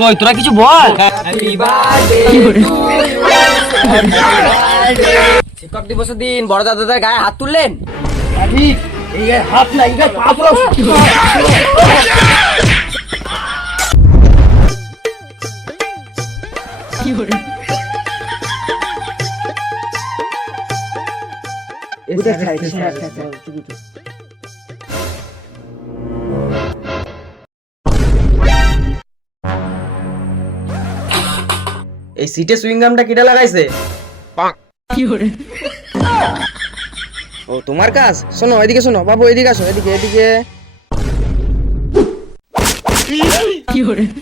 কই তোরা কিছু বল। শিক্ষক দিবসের দিন বড় দাদাদের গায়ে হাত তুললেন। ঠিক, এই গায়ে হাত না, এই গায়ে পা ফেলো। এই সিটে সুইংগামটা কিটা লাগাইছে? ও তোমার কাজ। শোনো এদিকে, শোনো বাবু, এদিকে আসো, এদিকে এদিকে।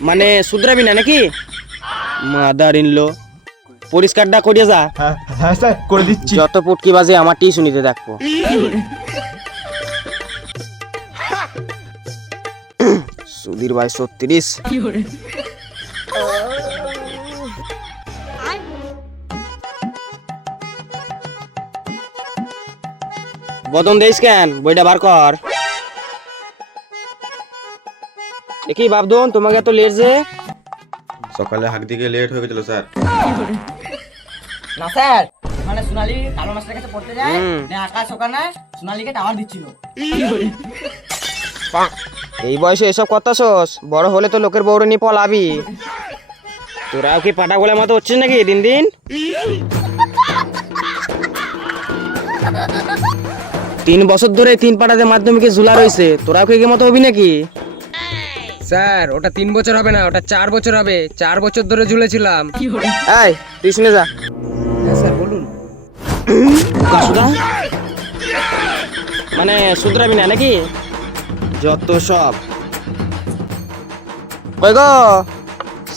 মানে শুধরাবি না নাকি? মাদার ইনলো, পরিষ্কারটা করিয়ে যা। হ্যাঁ স্যার, করে দিচ্ছি। যত পুটকি বাজে আমার টিউশনিতে দেখবো। সুধীর ভাই 36। বদন দেশ কেন? বইটা বার কর। কি বাবদন, তোমাকে এত লেট যে? সকালে হাক দিকে লেট হয়ে গেছিল স্যার। না স্যার, মানে সোনালি কালো মাস্টারের কাছে পড়তে যায়, আকাশ ওখানে সোনালিকে টাওয়ার দিচ্ছিল। এই বয়সে এসব কথা শোস, বড় হলে তো লোকের বউরে নিয়ে পলাবি। তোরাও কি পাটা গোলার মতো হচ্ছিস নাকি দিন দিন? 3 বছর ধরে 3 পাটাতে মাধ্যমিকে ঝুলা রয়েছে, তোরাও কি এর মতো হবি নাকি? স্যার ওটা 3 বছর হবে না, ওটা 4 বছর হবে। 4 বছর ধরে ঝুলেছিলাম। এই তুই শুনে যা। স্যার বলুন। কাসুদা মানে শুধরাবি না নাকি? যত সব। কই গো,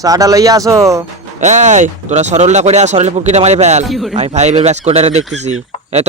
সাটা লইয়া আসো। এই তোরা সরলটা করে সরল পুটকিটা মারি ফেল। আমি 5 এর ব্যাচ কোটারে দেখতেছি। এই তোরা